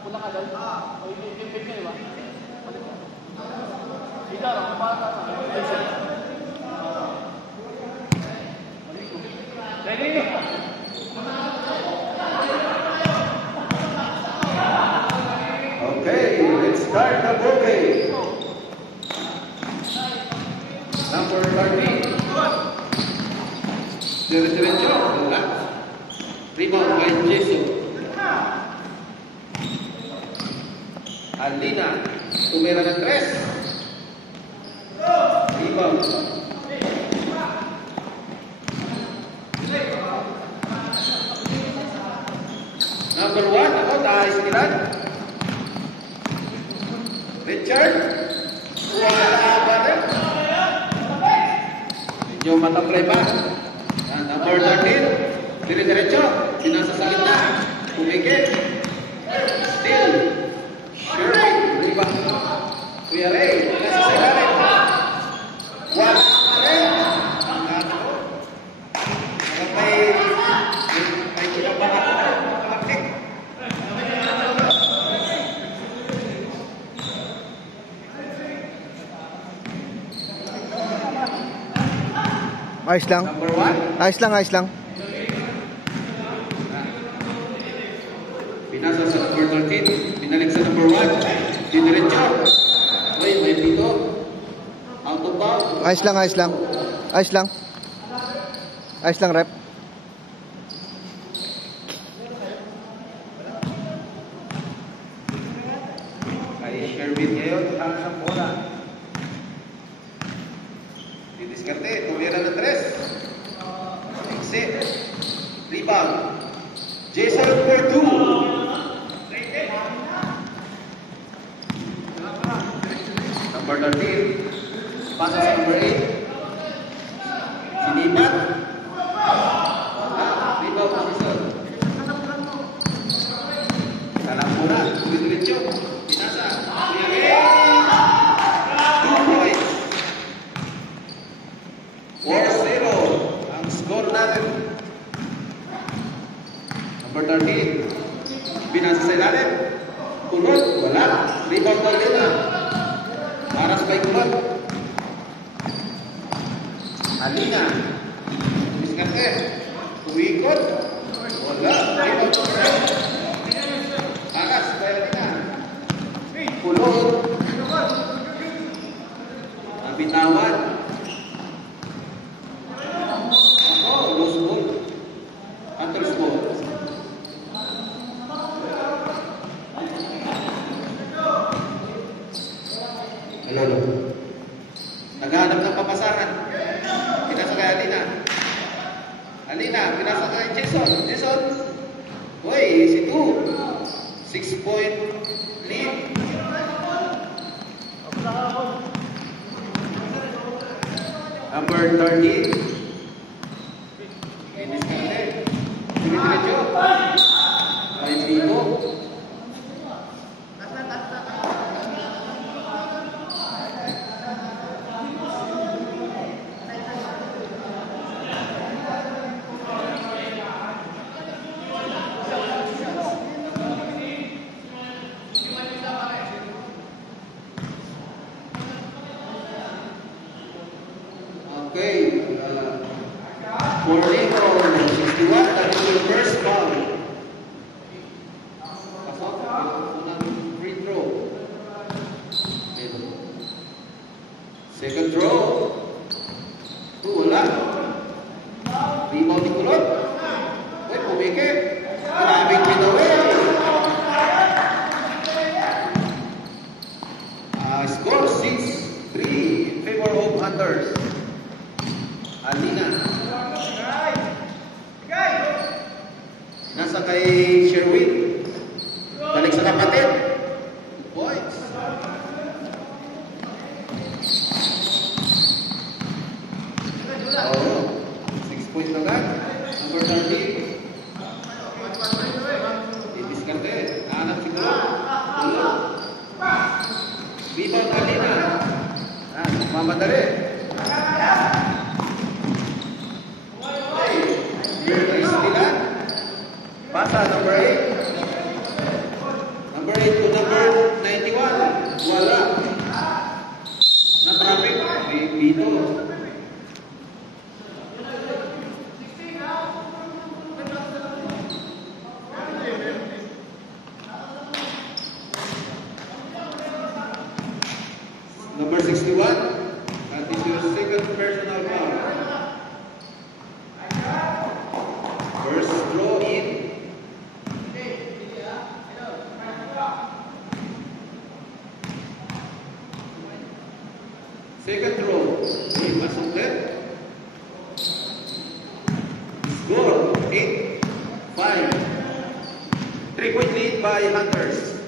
Pulang agad. O i-fix nyo, diba? Ikaw lang, kumaka na. Ready? Okay, let's start the bouquet. Number 30. Diretso, wala. Rebound by Jason. Alina, tumira ng 3. Rebound. Number 1, ako, tayo sikilan. Richard. Medyo mataplay pa. Number 13. Dire-diretso. Sinasa sa gitna. Pumikit. Still. Sherwin. Rebound. Kuya Ray. Nasa sa ilalim. Wala pa rin. Ang gato. May kinabahan ako. Malaktik. Ayos lang. Number 1. Ayos lang, ayos lang. Pinasa sa number 13. Pinalik sa number 1. Didiretso. Uy, may pito. Out of bounds. Ayos lang, ayos lang. Ayos lang. Ayos lang, rep. Ay, Sherwin ngayon. Ang isang bola. Didiskarte. Tumira ng 3. Exit. Rebound. Jason for 2. Number 13. Pasa sa number 8. Sinipat. Rebound po Jason. Kalang muna. Diretso. Pinasa. 2 points. 4-0 ang score natin. Number 13. Binasa sa ilalim. Kulot. Wala. Rebound daw nila. Aras by Kulot. Alina. Miskante. Uwikot. Wala. Rebound daw nila. Aras by Alina. Kulot. Nabitawan. Loose ball. Hunter's ball. Hello. Naghahanap ng papasaran. Pinasa kay Alina. Alina, pinasa kay Jason. Jason. Uy, si 2. 6-point lead. Number 30. Diretso. Ay, Pico. Okay. For Rico, 61, that is your first foul. Pasok, unang free throw. Second throw. Wala. Rebound ni Kulot. Uy, pumikit. Grabing pinawin. Score 6-3 in favor of Hunters. Alina. Nasa kay Sherwin. Balik sa kapatid. Points. Oh, 6 points na lang. Number 30. Didiskarte. Hanap si Kulot. Rebound Alina. Mamadali. Pasa number 8. Number 61, that is your second personal foul. First throw in. Second throw. Uy, masuk din. Score 8-5. 3-point lead by Hunters.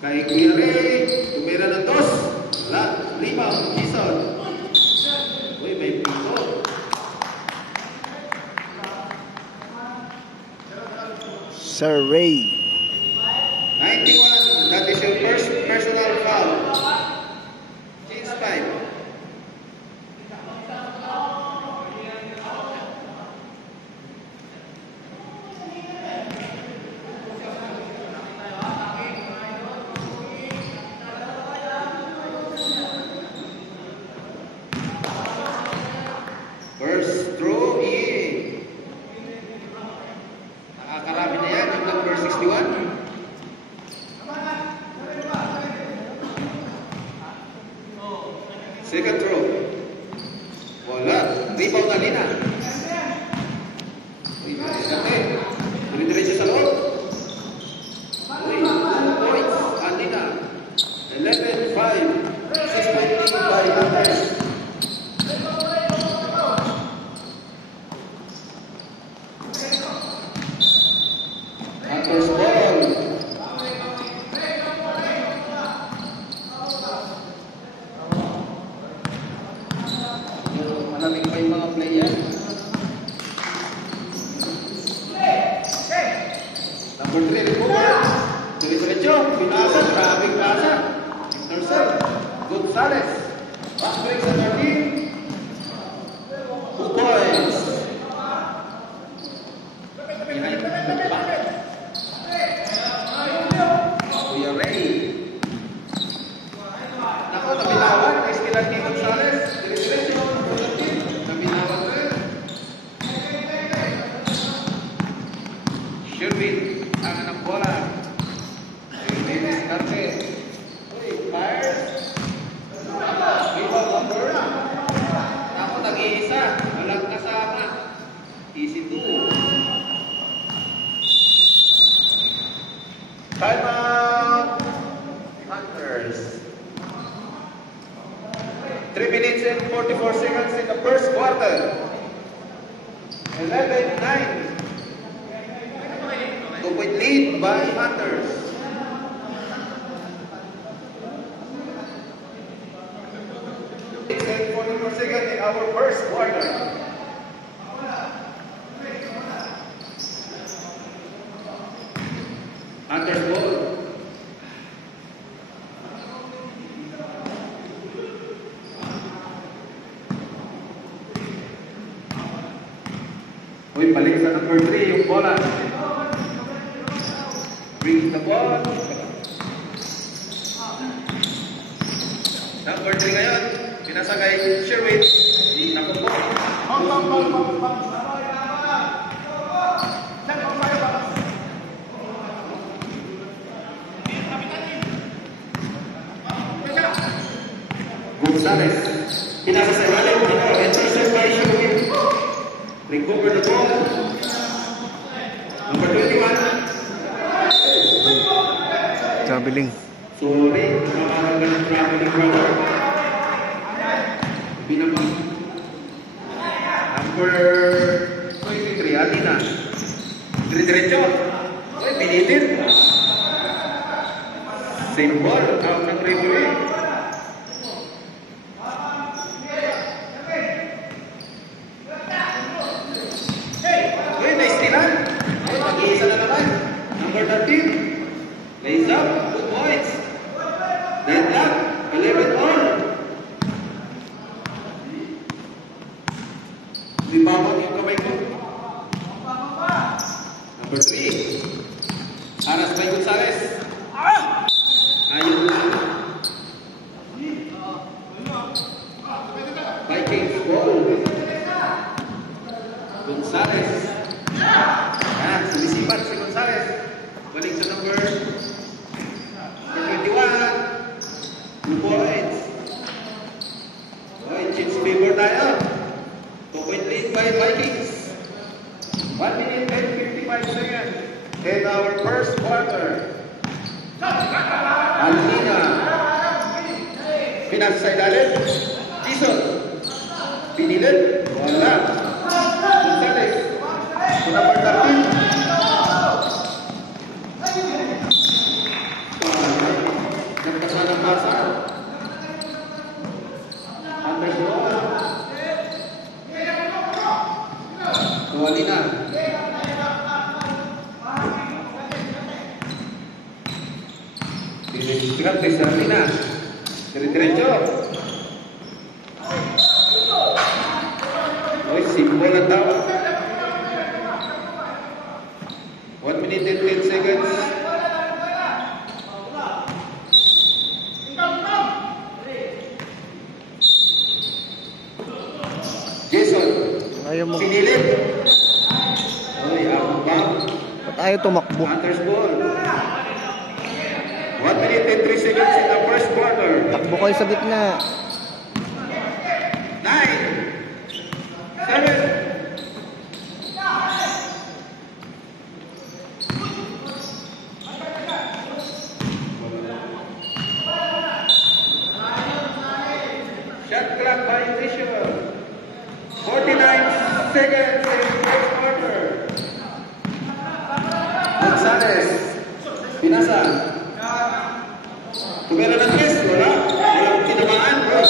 Kay Kuya Ray, tumira ng dos. Wala, rebound, Jason. Uy, may pito. Sir Ray. 91, that is your first personal foul. Change 5. First throw in. Nakakarami na yan yung number 61. Second throw. Wala. Rebound na Lina. Uy, dati. Diretso sa loob. Uy, 2 points. Alina. 11-5. 6-point lead by Hunters. Hunters ball. Malamig pa yung mga player. Number 3, recover. Diretso, pinasa, traffic pasa. Intercept. Gonzalez. Back break sa 13. 2 points. Behind the back. Kuya Ray. Nako, nabilawan. Estilan ni Gonzalez. Diretso. Nabilawan rin. Sherwin. Tangan ng bola. Sherwin. Diskarte. Uy, fire. Rebound number. Nako, nag-iisa. Walang kasama. Easy 2. Time out. Hunters. 3 minutes and 44 seconds in the first quarter. 11-9. 2-point lead by Hunters. And 44 seconds in our first quarter. Hunters ball. Uy, balik sa number 3 yung bola. Bring the ball. Number 3 ngayon. Pinasa kay Sherwin. Naku po. Gonzalez. Pinasa sa ilalim. Intercept by Sherwin. Recover the ball. Number 21. Traveling. Sorry, nakakaragal ng traveling brother. Pinabang. Number 23, Alina. Diretso. Uy, pinitin. Same ball. Out ng referee. Uy, naistilan. Uy, mag-iisa na naman. Number 13. Lays up. 2 points. Deadlock. 11 all. Bibawag yung kamay ko. Number 3. Aras by Gonzalez. Ayun lang. Vikings ball. Gonzalez. Yan, sumisipat si Gonzalez. Balik Position number 21. 2 points. Okay, Chiefs favor tayo. 2-point lead by Vikings. 1 minute and 55 seconds in our first quarter. Alina. Pinasa sa ilalim. Jason. Pinilid. Wala. Gonzales. Number 13. Nagpasa ng basa. Underscore. Alina. Diretso sa Alina. Diretso. Oy, simbol ang tawag. 1 minute and 10 seconds. Jason. Ayaw mo. Pinilip. Oy, ako ba? Ba't ayaw tumakbo? Hunter's ball. 1 minute and 3 seconds in the first quarter. Takbo kayo sa gitna. 9, 7, shot clock violation. 49 seconds in the first quarter. Gonzales. Pinasa. Tumira ng 3. Wala. Walang tinamaan, bro.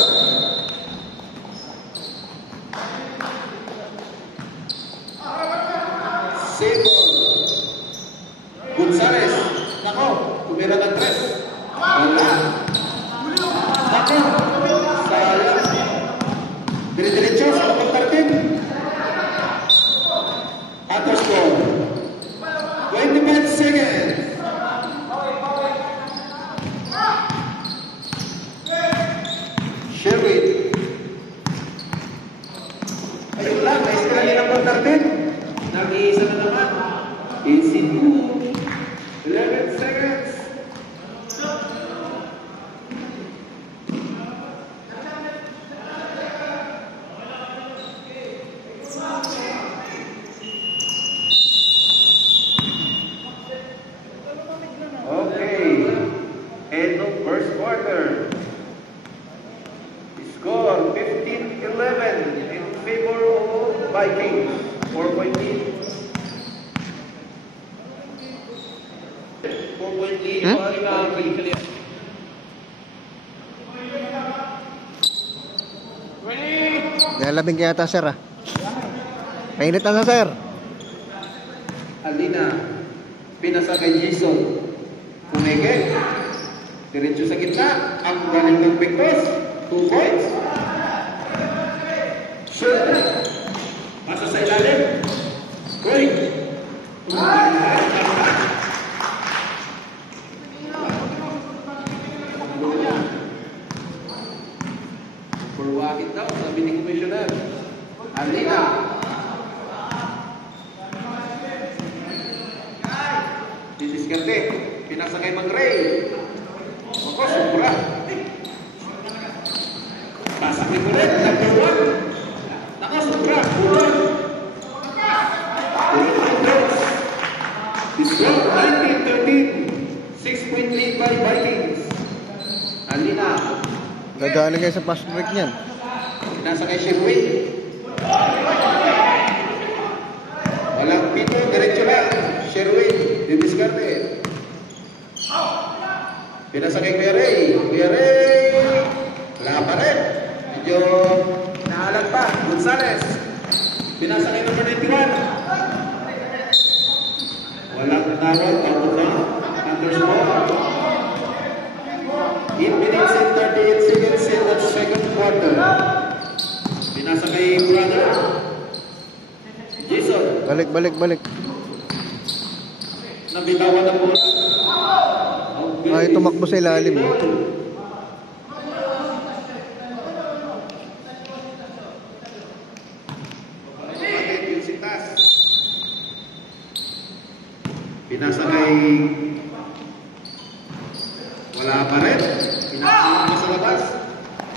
Sable. Gonzales. Nako. Tumira ng 3. Wala. Nako. Sayang. Dire-diretso sa kapag 13. Ato score. 25 seconds. Sherwin. Ayun lang. Naistira niya ng 13. Nag-iisa na naman. Easy 2. 11 seconds. Okay. End of first quarter. Score 15-11 in favor of Vikings. 4-point lead. 4-point lead for Vikings. Lalabing kaya ata, sir, ah. Painit na, sir. Alina. Pinasa kay Jason. Kumege. Diretso sa gitna. Ang galing ng Pecos. 2 points. Shoot. Pasa sa ilalim. Great. Purwakit daw, sabi ni Commissioner. Alina. Disiskarte. Pinasa kay Mag-Ray. Ako, sobra. Pasa kay Kuret. Number 1. Nakasobra. Kuret. Score 19-13. 6-point lead by Vikings. Alina. Dadaan kayo sa fast break niyan. Nasa kay Sherwin. Walang pito. Diretso lang. Sherwin. Didiskarte. Pinasa kay Kuya Ray. Kuya Ray. Wala pa rin. Medyo naalag pa. Gonzales. Pinasa kay number 91. Walang tawag. Out of down. Underscore. 8 minutes and 38 seconds in the second quarter. Pinasa kay brother. Jason. Balik. Nabitawan na bola. Ay, tumakbo sa ilalim. Pinasa kay... Wala pa rin. Pinasa sa labas.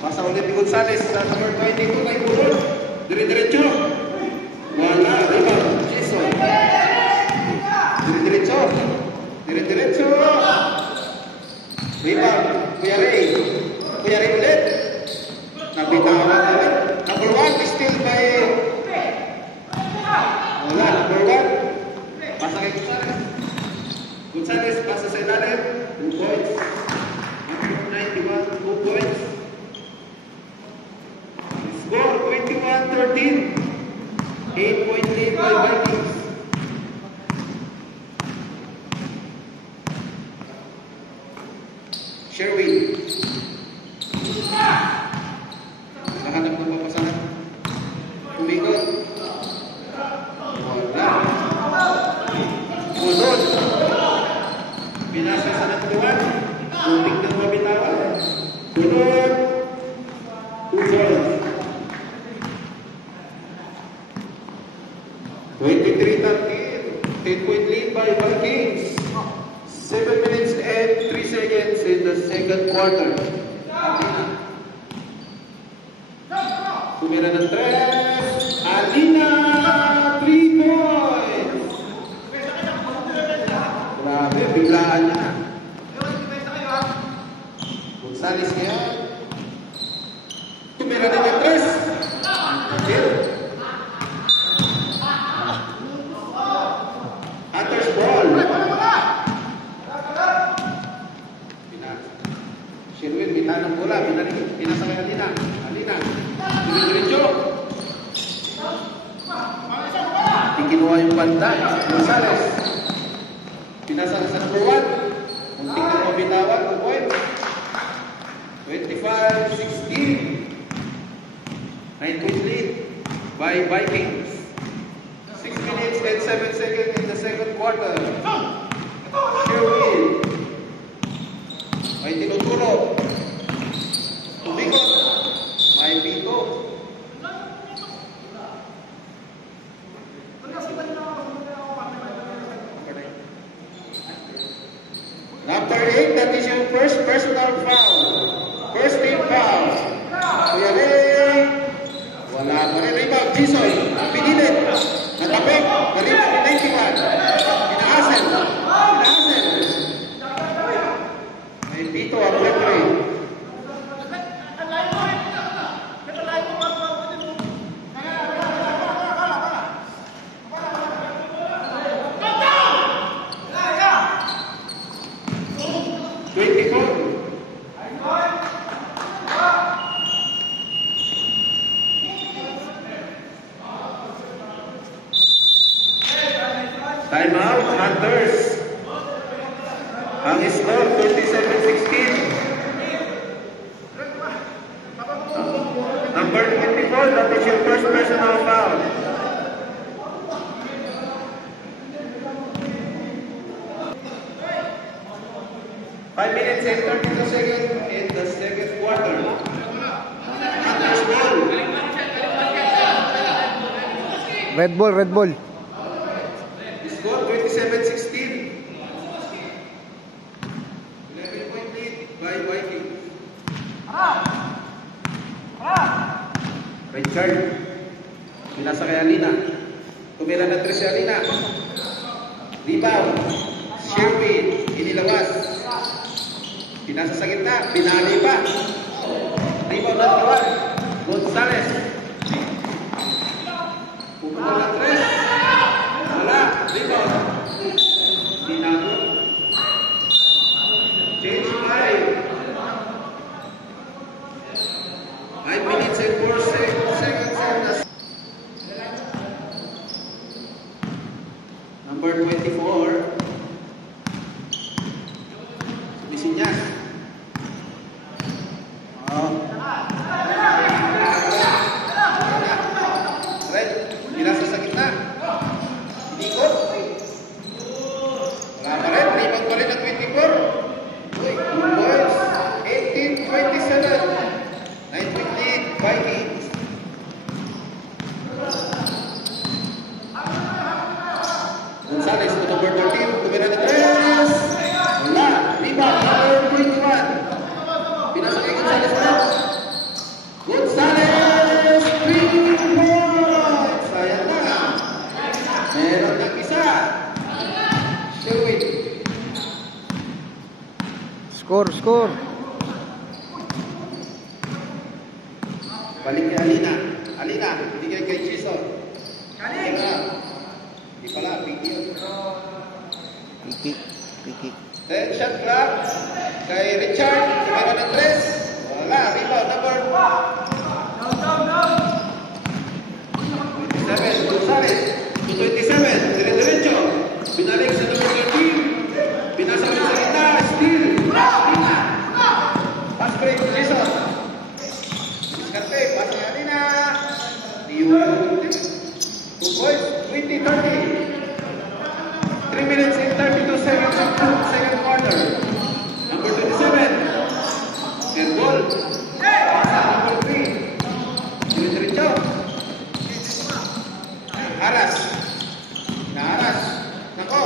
Pasa ulit ni Gonzales sa number 22 kay Pulon. Dire-diretso. Wala. Rebound. Jason. Dire-diretso. Dire-diretso. Rebound. Kuya Ray. Kuya Ray ulit. Nabitawan ulit. Number 1 is still by... Wala. Number 1. Pasa kay Gonzales. Gonzales pasa sa ilalim. 2 points. Number 91. 2 points. Score 21-13. 8-point lead by Vikings. Sherwin. Nahanap ng papasahan. Umikot. Pulon. Pinasa sa natutuan. Muntik ng mabitawan. Pulon. 2 points. 23-13, 10-point lead by Vikings. 7 minutes and 3 seconds in the second quarter. Tumira ng 3. Alina, 3 points. Grabe, biglaan niya na. Gonzales ngayon. Tumira din ng 3. Hunter's ball. Sherwin, bita ng bola. Pinasa kay Alina. Alina. Diretso. Ikinuha yung banda. Gonzales. Pinasa sa number 1. Muntik na mabitawan. 2 points. 25-16. 9-point lead by Vikings. 6 minutes and 7 seconds in the second quarter. Sherwin. May tinuturo. Tumikot. May pito. Number 8, that is your first personal foul. First team foul. Kuya Ray. Wala pa rin. Rebound. Jisoy. Pinilid. Natapik. Galing ng 91. Pinahasen. Pinahasen. May pito ang referee. Time out, Hunters. Ang score, 37-16. Number 24, that is your first personal foul. Five minutes and 32 seconds in the second quarter. Hunters ball. Red ball, red ball. Score 27-16. 11-point lead by Vikings. Richard. Pinasa kay Alina. Tumira na 3 si Alina. Rebound. Sherwin. Inilawas. Pinasa sa gitna. Pinali pa. Rebound na 1. Gonzales. Pupunta na 3. Wala. Rebound. Binago. Change 5. 5 minutes and 4 seconds. Number 24. Bisinyas. Red. Binasa sa gitna. Ikot. Wala pa rin. Rebound pa rin ang 24. Uy, 2 points. 18-27. 9-point lead. Vikings. Gonzales to number 13. Tumira na 3. Wala. Rebound number 21. Pinasa kay Gonzales na. Gonzales, 3 points. Sayang na. Meron ng isa. Sherwin. Score. Balik kay Alina. Alina, binigay kay Jason. Alina. Di pala, big deal. Piki. Then shot clock kay Richard. Tumira ng 3. Wala, rebound number 27. Gonzales to 27. Dire-diretso. Binalik sa number 13. Binasa ulit sa gitna. Steal. Alina. Pass break, Jason. Diskarte, pass kay Alina. 2 points, 20-30. 3 minutes and 32 seconds of second quarter. Number 27. Air ball. Number 3. Diretso. Haras. Naharas. Nako.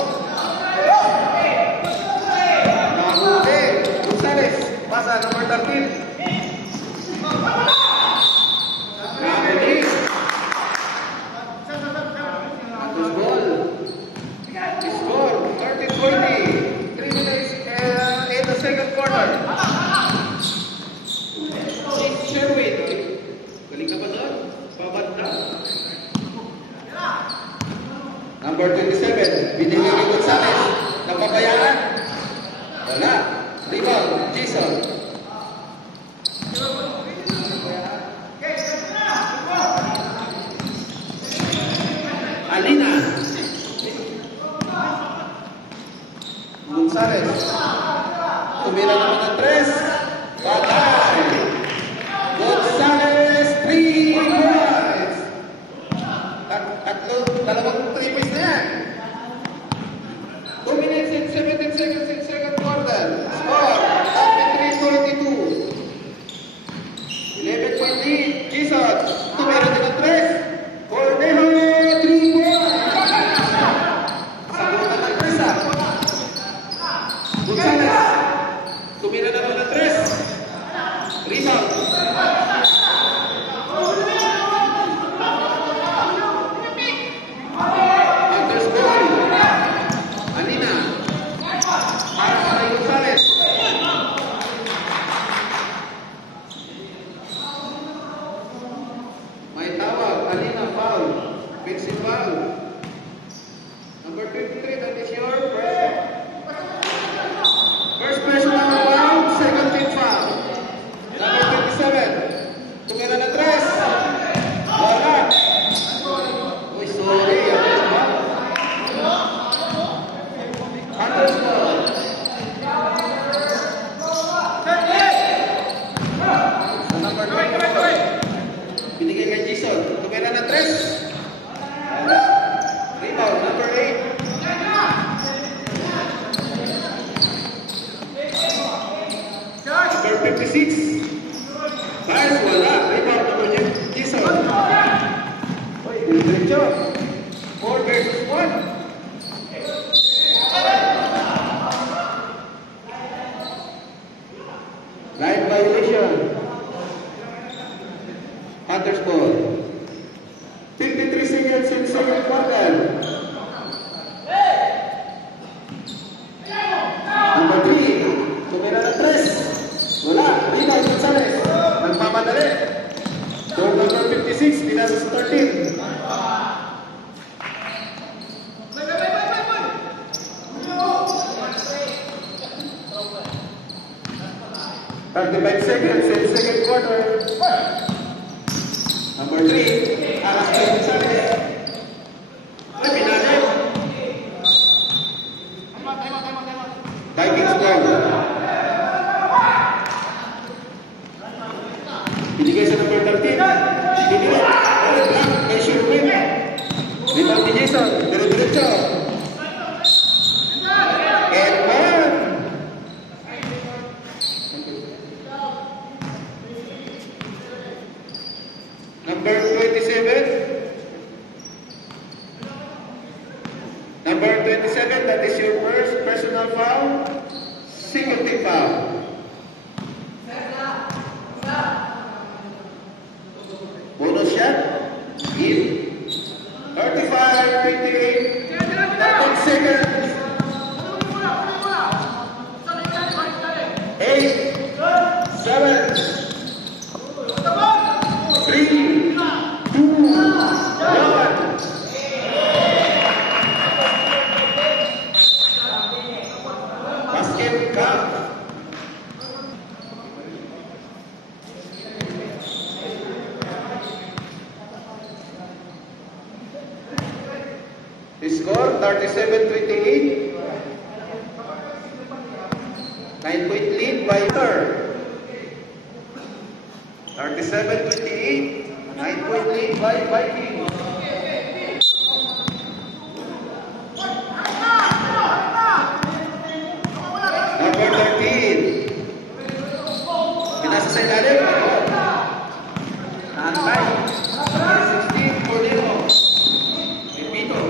Nahuli. Gonzales. Pasa number 13. Nahuli. Tapos ball. Score 30-20. 3 minutes in the second quarter. Sherwin. Galing ka ba doon? Babad na. Number 27. Binigay kay Gonzales. Napabayaan. Wala. Rebound. Jason. Alina. Gonzales. Tumira naman ng 3. Patay. Gonzales, 3 points. Dalawang 3 points na yan. 2 minutes and 17 seconds in second quarter. Score, 33-42. 11-point lead. Jason, tumira din ng 3. Cornejo, 3 points. Sabutan ng presa. Gonzales, tumira naman ng 3. Rebound. Underscore. Alina. Para kay Gonzales. May tawag. Alina foul. Offensive foul. Number 53, that is your first personal foul, second team foul. Number 27. Tumira na 3. Wala. Uy, sorry. Underscore. Sa number 24. Binigay kay Jason. Tumira na 3. Wala. Rebound, number 8. Number 56. Nice, wala. Rebound number Jason. Uy, diretso. 4 versus 1. Line violation. Hunter's ball. 53 seconds in second quarter. Number 3. Tumira na 3. Wala. Rebound Gonzales. Nagmamadali. Goal number 56. Pinasa sa 13. Seconds in second quarter. Number 3. Aras kay Gonzales. Ay, pinanay. Vikings ball. Binigay sa number 13. Binigay. Block kay Sherwin. Rebound ni Jason. Diretso. And one. Number 27. Number 27, that is your first personal foul. Single team foul. Bonus shot. In. 35-28. 13 seconds. 8, 7, 3, 2, 1. Basket count. The score 37-28. 9-point lead by third. 37-28. 9-point lead by Vikings. Number 13. Pinasa sa ilalim. Antay. Number 16, Cordero. Repito.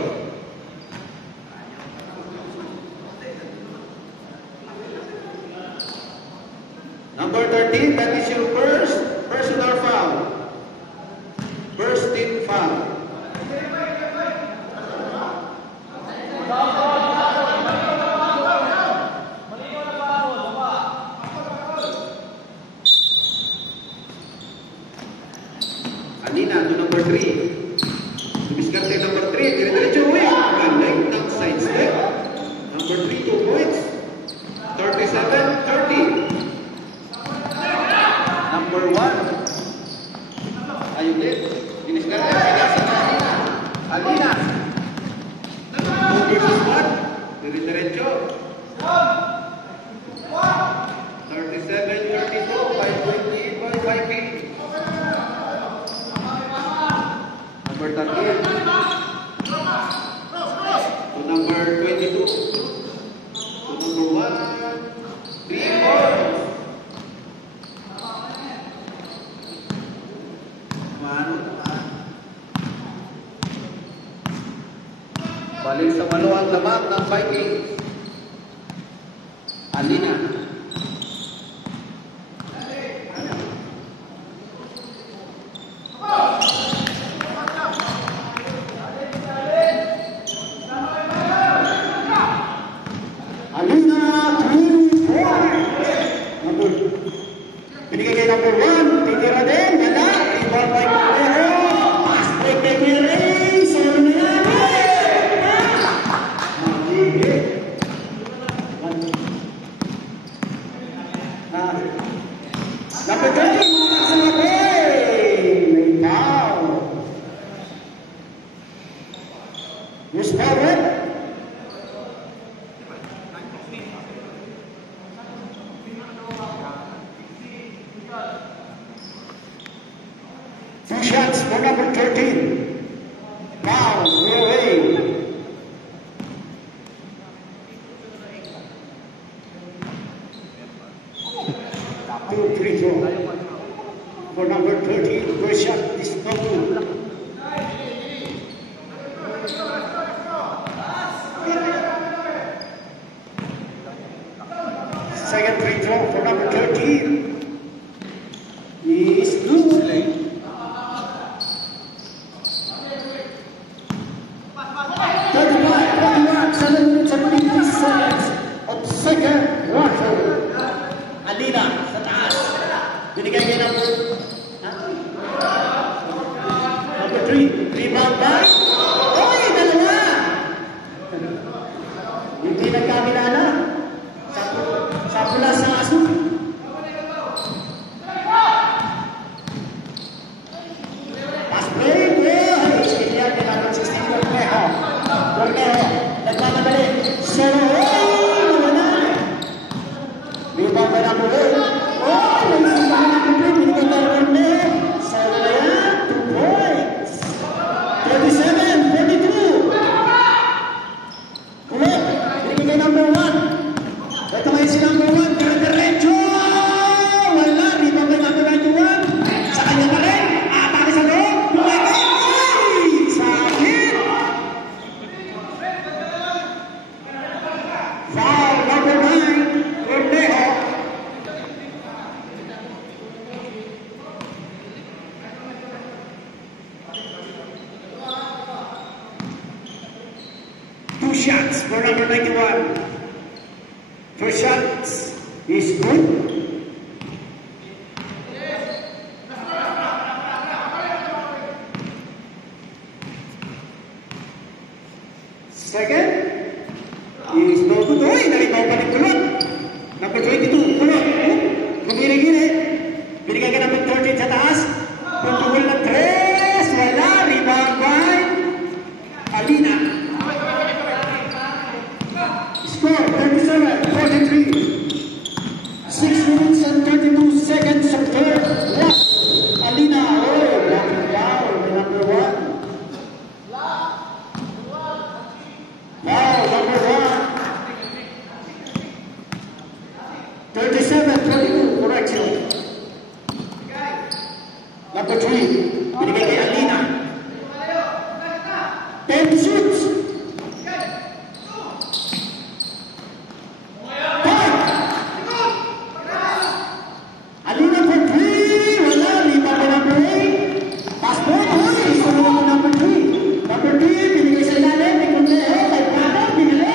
Number 13, that is your first personal foul. First team foul. Alina to number 3. Dumiskarte number 3. Dire-diretso uwi. Galing ng side step. Number 3, 2 points. 37-30. Number 1. Ayun din. Dumiskarte. Pinasa na Alina. 2 versus 1. Dire-diretso. 37-32. 5-point lead by Vikings. Number 13 to number 22 to number 1, 3 points. Balik sa walo ang lamang ng Vikings. Alina. Binigay kay number 1, titira din, wala, rebound by Cordero, pass break kay Miri, solo na yan, magigit. Number 30, mga kasalabi, may foul. Who's foul, right? Two shots for number 13. Foul, away. Two, three, four. For number 13, first shot is no good. Second free throw for number 13 is good. 70 seconds of second quarter. Alina sa taas. Binigay niya ng number 3. Rebound by. Oy, dalawa! Hindi nagkakilala. Sapula sa aso. Pass break. Iskinyan nila ng 16 Cornejo. Nagmamadali. Solo. Wala. Rebound by number 8. Oh, nagsimbahan ng complete. Binigay kay Cornejo. Solo na yan. 2 points. 37-42. Ulit. Binigay kay number 1. Ito ngayon si number 1. Diretso. Wala. Rebound by number 91. Sa kanya pa rin. Atake sa loob. Bumagay. Sa akin. shots for number 91. First shot is good. Second is no good. Uy, nalibaw pa ng kulot. Number 22, kulot. Kumiri-giri. Binigay ka number 13 sa taas. Pagpagul na 3. Wala. Rebound by Alina. Score 37-43. 6 minutes and 32 seconds of third. Yes. Alina. Oh, foul. Number 1. Foul, number 1. 37-22, correction. Number 3, binigay kay Alina. 10 shoots. 5. Alina for 3. Wala, lima kay number 8. Pass point, uy, sunod mo number 3. Number 3, binigay sa ilalim. May kundeho, may pata, binili.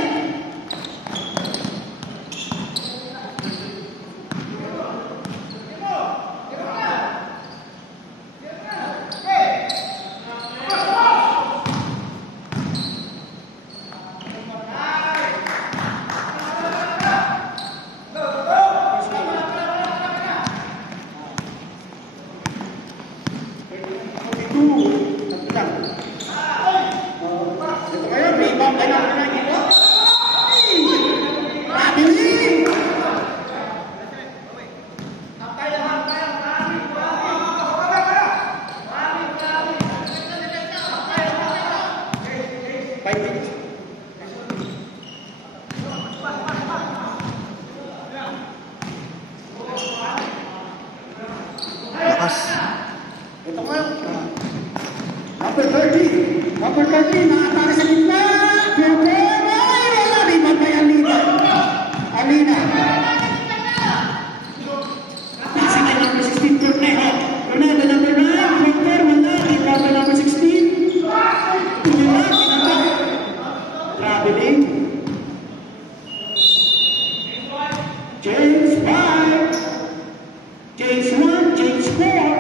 Lakas. Ito nga. Number 30. Number 30, nakatake sa gitna. Pero, ay, wala. Rebound by Alina. Alina. Passing by number 16, Cornejo. Cornejo, number 9. Corner, wala. Rebound by number 16. Tumira, kinatake. Traveling. James 5. James 1, James 4.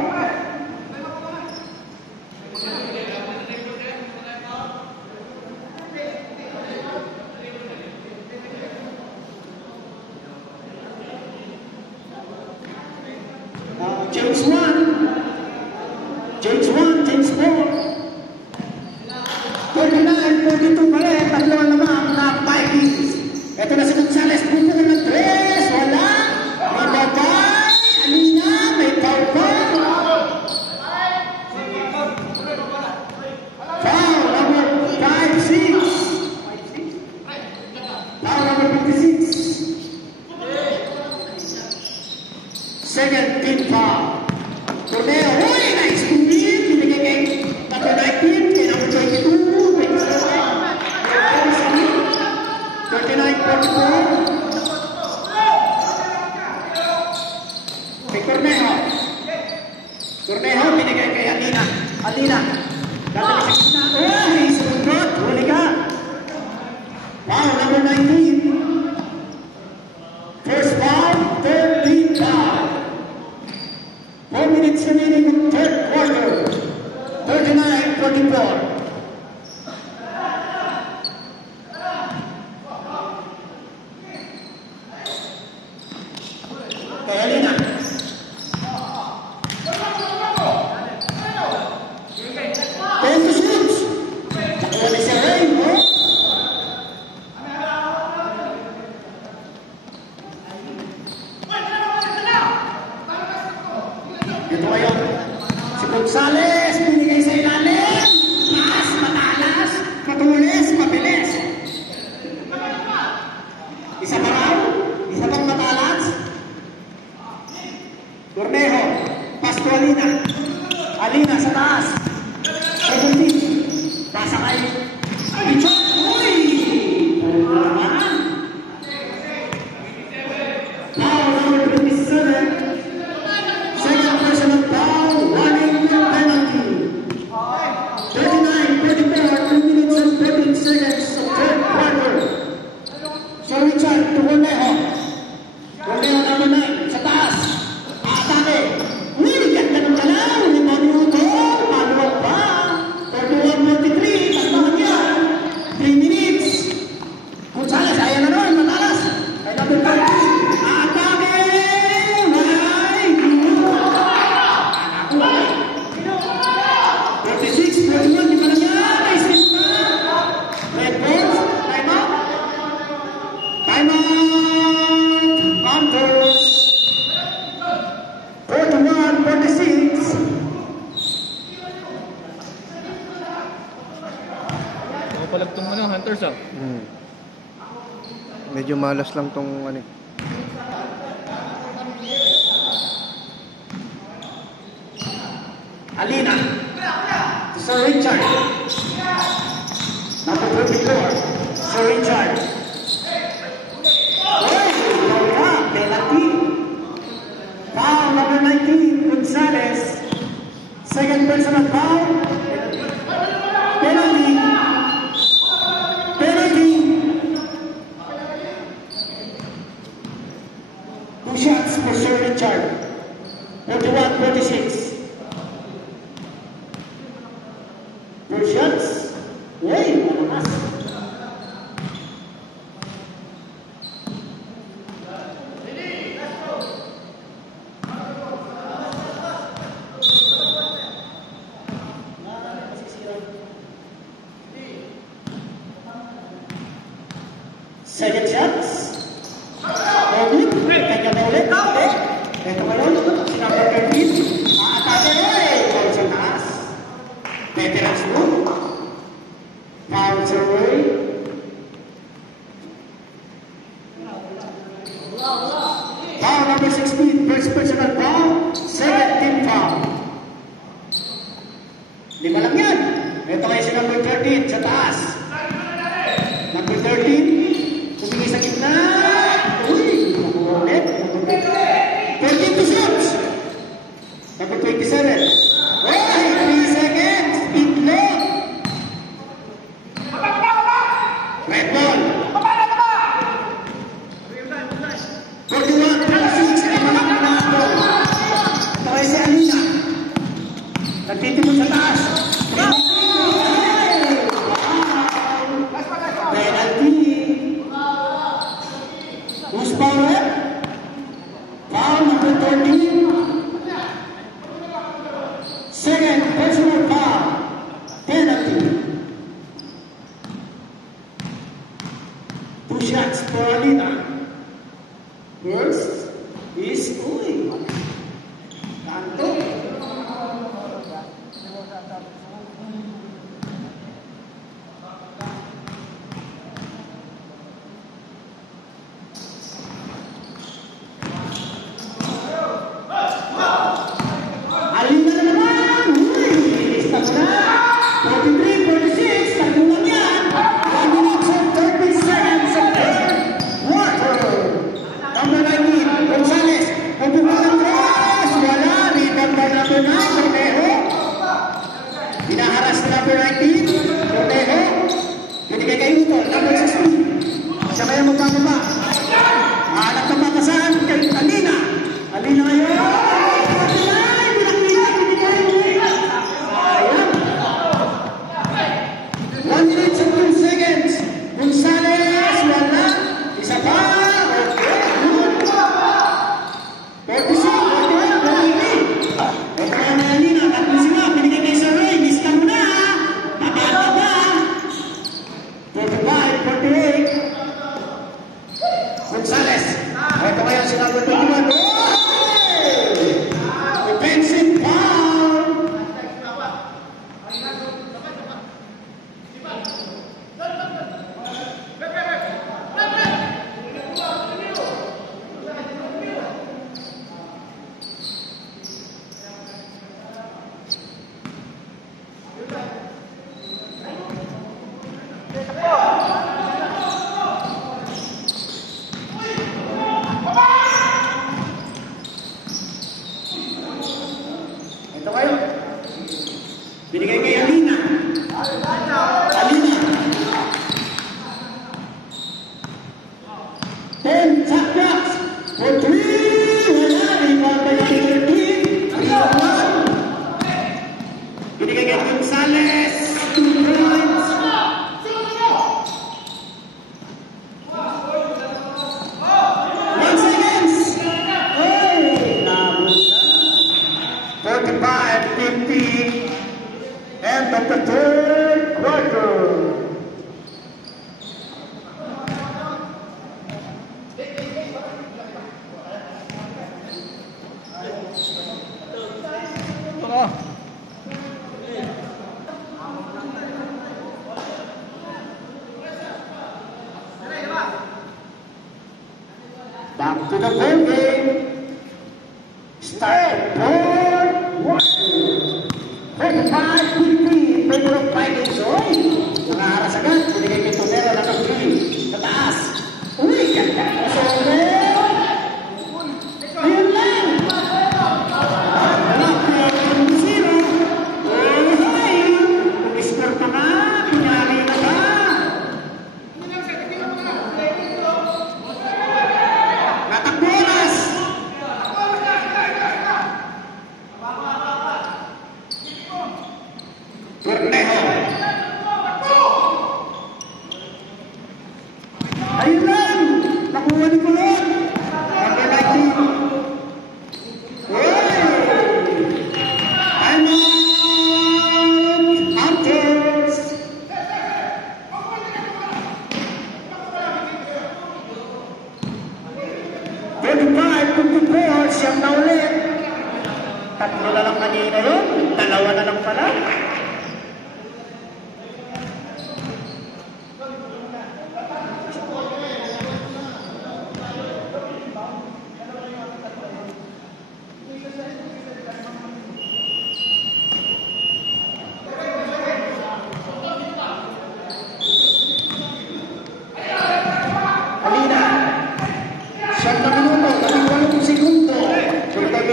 James 1, James 1, James 4. 49, 42 pa rin. Tatlo ang naman na Vikings. Ito na si Gonzales. Pupunta ng 3. Wala. Mababay. Alina. May foul pa. Foul number 5-6. Foul number 56. Second team foul. Corneo. Uy, nice to meet. Binigay kay number 19. Kay number 22. 39-44. Kay Cornejo. Cornejo, binigay kay Alina. Alina. Dati sa gitna. Uy, sunod. Huli ka. Foul number 19. First foul, third team foul. 4 minutes remaining in third quarter. 39-44. Kay Alina. Ten to shoot. Nakuha ni si Ray, no? Medyo malas lang tong ano. Alina to Sir Richard. Number 24, Sir Richard. Penalty. Foul number 19, Gonzalez. Second personal foul. Penalty. Penalty. 2 shots for Sir Richard. 41-46. 2 shots. Uy, malakas. Second shots. Robin, kanya na ulit. Ito ba yun? Sinapa 13. Aatake. Foul sa taas. Veterans mo. Foul sa way. Foul number 16. First personal foul. Second team foul. 5 lang yan. Ito kayo si number 13 sa taas. Number 13. Tumingin sa gitna. Uy, ulit. 32 shots. Number 27. Wait, 3 seconds. Itlo. Red ball. 41, 26. Ito kayo si Alina. Nagtitimon sa taas. Who's foul? Foul number 13. Second personal foul. Penalty. 2 shots for Alina. First is Uy. Tanto. Alina na naman! Uy! Lista mo na! 43, 46, tagulang yan! 1 minute and 30 seconds of third quarter! Number 19, Gonzalez! Pagbubukan ng cross! Wala! Rebound by number 9, Cornejo! Hinaharas na number 19, Cornejo! Binigay kay Uto, number 16. Siya kaya magpapaba. Hanap ng patasan kay Alina! Alina ngayon! 1 minute and 2 seconds. Gonzalez, wala. Isa pa. Okay. 46, 41, 43. Ito kaya na Alina. Tapos sila. Binigay kay Sir Ray. Lista mo na. Papala ba? 45, 48. Gonzalez. Ito kaya si number 21. Offensive foul. Ito kayo. Binigay kay Alina. Alina. 10 shot blocks for 3. Wala. Rebound by 13. 3-1. Binigay kay Gonzalez. 2 points. 1 seconds. Hey, nabot na. 45-50. End of the third quarter. Back to the ball game. Start for 45-50. Favor of Vikings. Oy! Nakaharas agad. Binigay kay Tonero na ng 3. Nataas. Uy! Ganda ko sa ayun lang! Wala pa yung 0. Oy! Mag-score ka na. Kunyari na ba? Natakbo oras! Cornejo. Ayun lang! Nakuha ni Kulot! Number 19. Uy! I'm on! Hunters! Siyam na ulit. Tatlo na lang kanina yun. Dalawa na lang pala.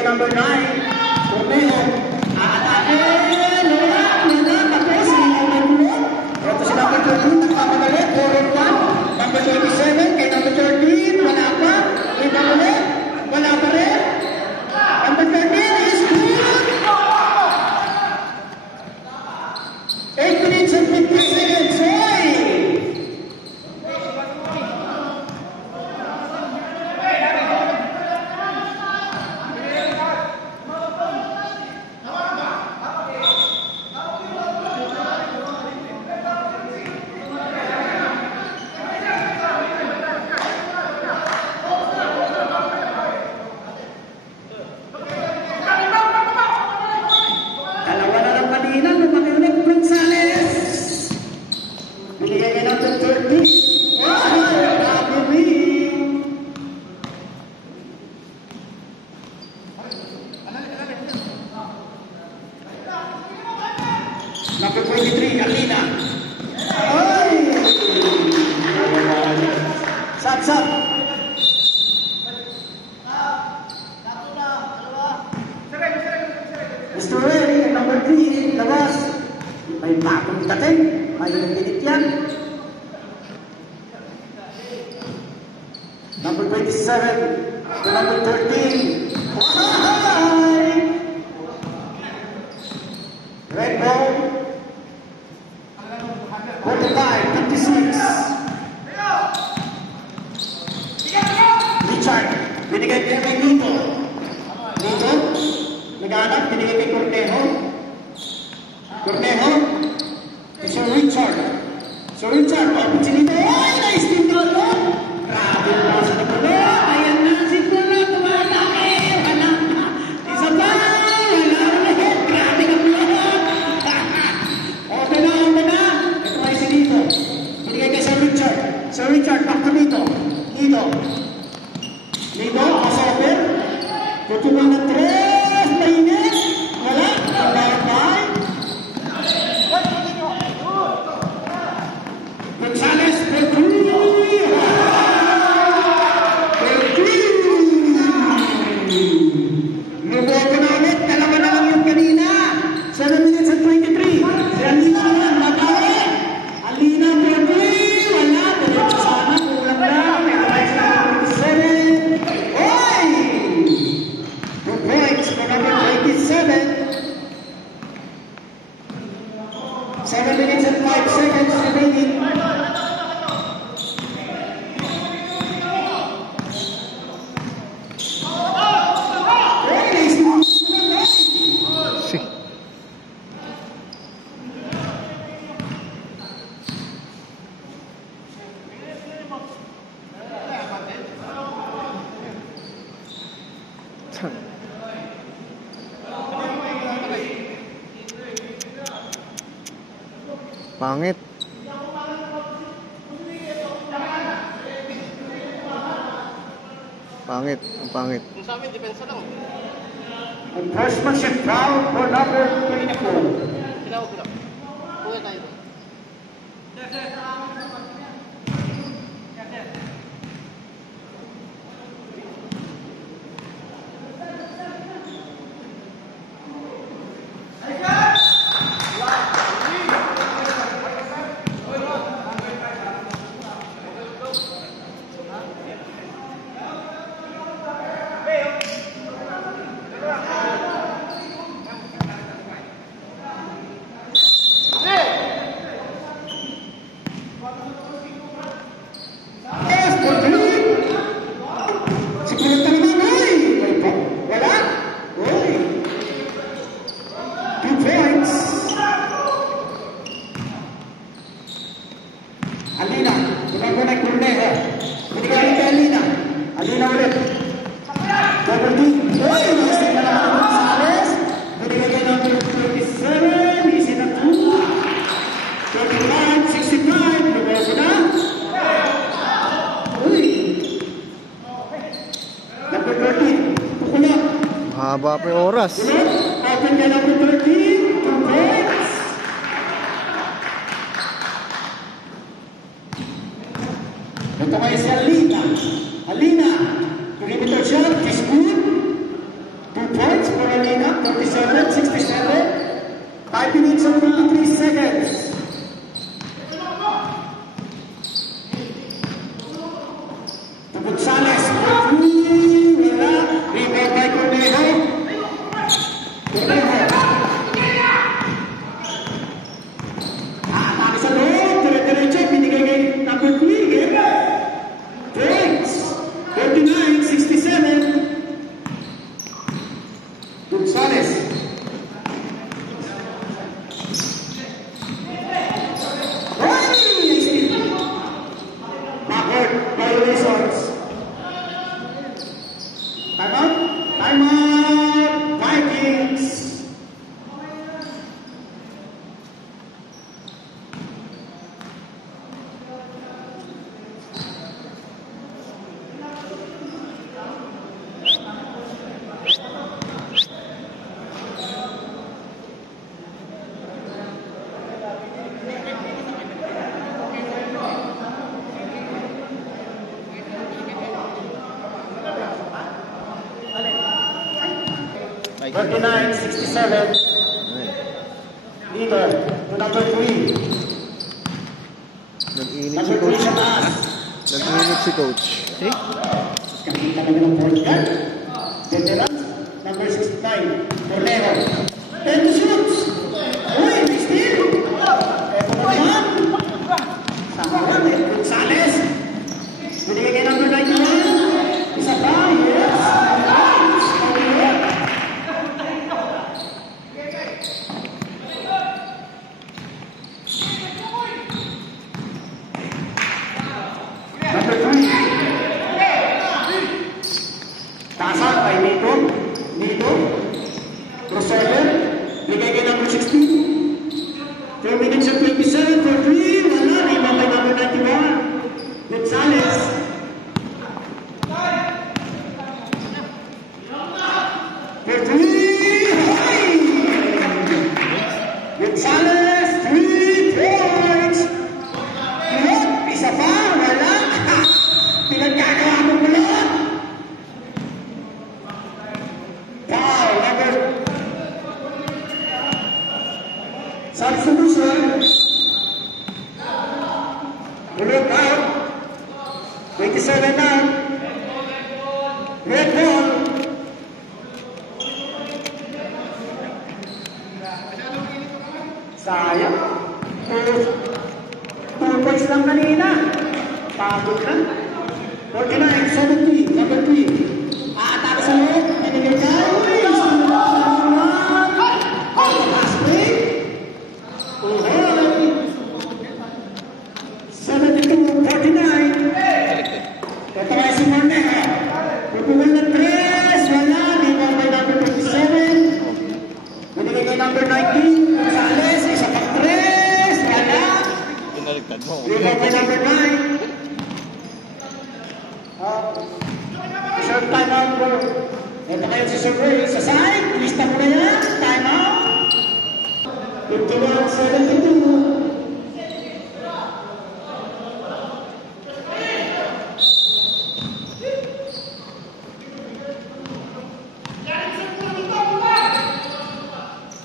Number 9, Cornejo. Aatake! Wala! Tapos, sinilagay. Ito si number 13, nagpapadali. Forward 1. Number 27, kay number 13. Wala pa. Wala ulit. Wala pa rin. Number 13 is good! 8 minutes and 50 seconds. Oy! Number 23, Alina. Ay! Sat. Mr. Ray, number 3, labas. May bagong dating. May nagdinit yan. Number 27 to number 13. Why? Red ball. 45, 56. Richard, binigay niya kay Nito. Nito, nag-aanap, binigay kay Cornejo. Cornejo, to Sir Richard. Sir Richard, open si Nito. Ay, nice team doon doon. Grabe mo sa napulo. Ayan na si Pulo, tumatake. Wala na. Isa pa, wala na hit. Grabe ka Pulo. Open na. Ito ay si Nito. Binigay kay Sir Richard. Sir Richard, back to Nito. Nito, pasover. Tutunan ng 3. Mainit. Wala. Nagbayad. Gonzales, Lumoto na ulit. Dalawa na lang yung kanina. 7 minutes and 23. Alina naman. Magawa. Alina, Perry. Wala. Diretso sana. Kulang lang. May kamay sa number 27. Oy! 2 points for number 27. 7 minutes and 5 seconds remaining. Pangit. Pangit. Ang pangit. Yung sa amin, depensa lang. Enforcement foul for number 24. Tinawag ko lang. Kuya tayo. Yes, for 3. Siguro naman, oy! Wala? Oy! 2 points. Alina, tumako na Cornejo. Binigay kay Alina. Alina ulit. Double D. Oy! Nasa na naman ang Gonzales. Binigay kay number 37. Easy na 2. 39, 65. Lumeso na. Uy! Number 13. Pukulot. Mahaba pa yung oras. Pukulot. Open kay number 13. 2 points. Ito kayo si Alina. Alina. Perimeter shot. Is good. 2 points for Alina. 37, 67. 5 minutes and 23 seconds. To Gonzales. Wala. Rebound by Cornejo. Cornejo. Atake sa loob. Dire-diretso. Binigay kay number 3. Points. 39, 67. Gonzales. Backward violations. Timeout. Timeout. Vikings. Ay, 39, 67. Leader to number 3. nag-init si Number 3 coach. sa taas. Nag-init si coach. See? Kakita kami ng point guard. Veteran. Number 69. Cornejo. 10 to shoot. Uy, may steal. Eto na naman. Saan eh? Gonzales. Binigay kay number 91. Isa pa. Yes. Number 3. Tasan kay Nito. Nito. Crossover. Bigay kay number 16. 4 minutes and 27 for 3. Wala. Rebound by number 91. Gonzales. For 3. Hoy! Gonzales. 3 points. Kulot. Isa pa. Wala. Pinagkagawa mo kulot. Foul, number. Substitution. Kulot out. 27 out. Red ball. Sayang. 2 points lang kanina. Pagod na. 49, 70, number 3. Aatake sa loob. Binigay ka. Uy! Pass break. Uhoy! 72, 49. Ito kayo si Cornejo. Pupuwal ng 3. Wala. Rebound by number 27. Binigay kay number 19. Gonzales. Isa pang 3. Wala. Pinaligtad mo. Rebound by number 9. Short Ito kayo si Sir Ray sa side. Lista mo na yan. Time out. 51-72.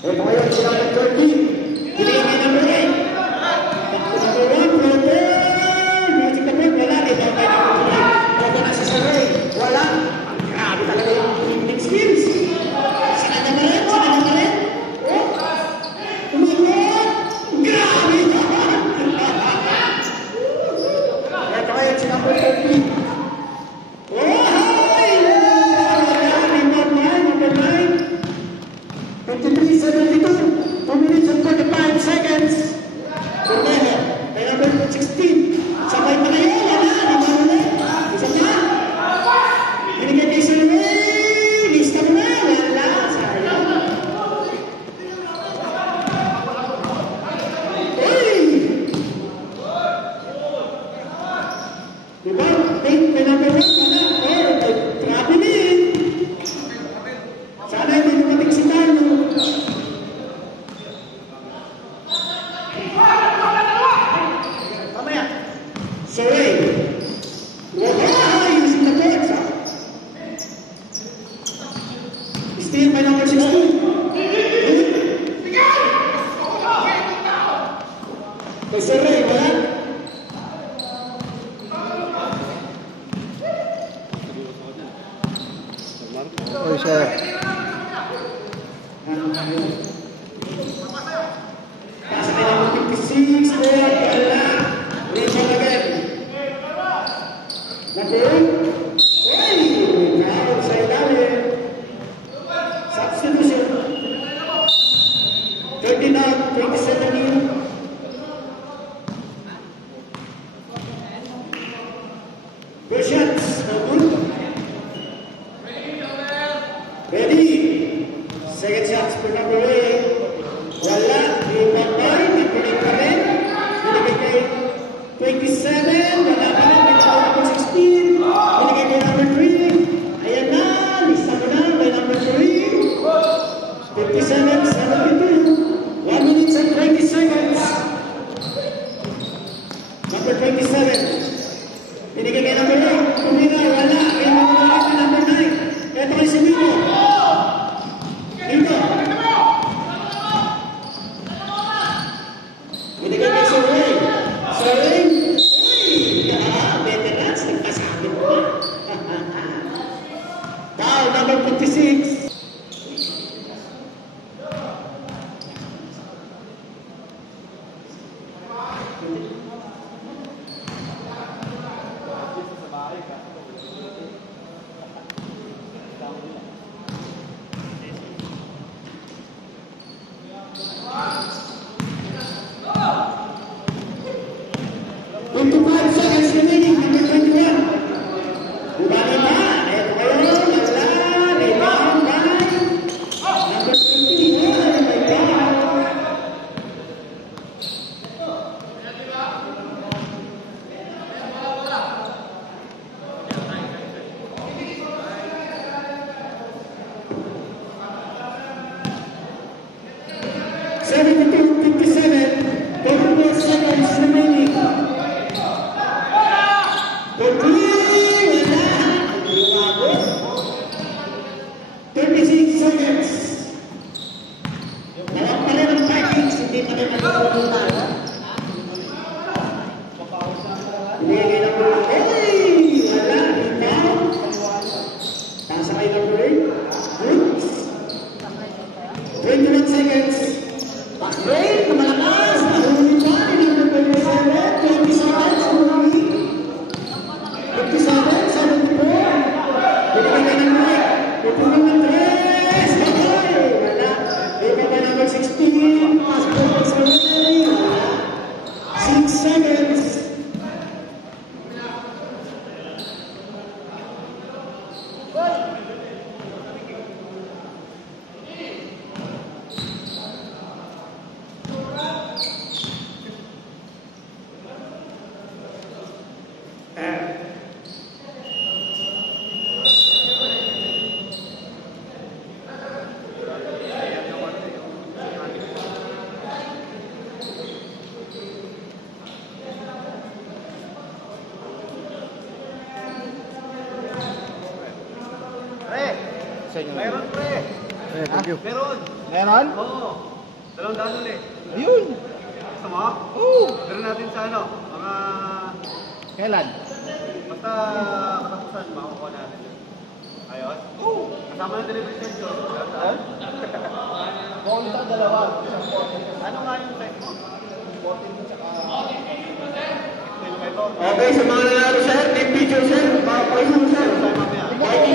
Ito kayo si Dr. Kirby. Pinigyan ng Ray. Number 1, Floater. Music the break. Wala. Ito ang kaya ng Ray. Wala na si Sir Ray. Wala. Grabe talaga yung winning skills. Sinada na rin. Sinada na rin. Umagot. Grabe. Ito kayo si Number 30. Oh, hi! Number 9. 53-72, 2 minutes and 45 seconds. Cornejo, kay number 16. Sabay pa kayo, wala, di ba ulit? Isa pa. Binigay kay Sir Ray. Lista mo na, wala, sayang. Uy! Diba, kay number 1, wala. Oh, traveling. Sana hindi dumating si Carlo. Mamaya. Sorry. Wow, using the boards. Still by number 16. Kay Sorry, wala? Oy, sir. Pass by number 56, wala. Rachel again. Number 8. Hey! Foul sa ilalim. Substitution. 39-27. Good shots. Ready. Second shots for number 8. Wala. Rebound by. Napunin pa rin. Binigay kay 27. Wala pa rin. Binigay number 16. Binigay kay number 3. Ayan na. Lista mo na. By number 3. 57-72. 1 minute and 20 seconds. Number 27. Binigay kay number 8. Tumira. Wala. Kaya mamulala kay number 9. Ito kay si Mito. Mito. Binigay kay Sir Ray. Sir Ray. Uy! Veterans. Nagpasabi mo ba? Foul, number 56. sa inyo. Meron pre. Eh, thank you. Meron. Meron? Oo. 200 ulit. Ayun. Gusto mo? Oo. Meron natin sa ano? Mga... Kailan? Basta katapusan, makukuha natin. Ayos? Oo. Kasama ng delivery charge ko. Saan? Bonta, dalawa. Ano nga yung size mo? 14 tsaka... Okay, sa mga nanalo sir, team picture sir, mga poison sir.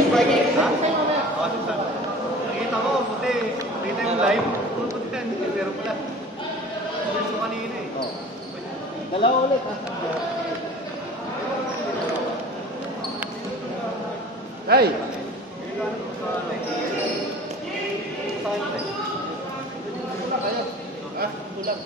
Vikings. Ha? Oo, sir. Nakita ko, puti. Nakita yung live. Puro puti yan. Pero pala. Gusto ko kanina eh. Dalawa ulit ha. Hey! Saan tayo? Wala kayo. Ha? Tulang.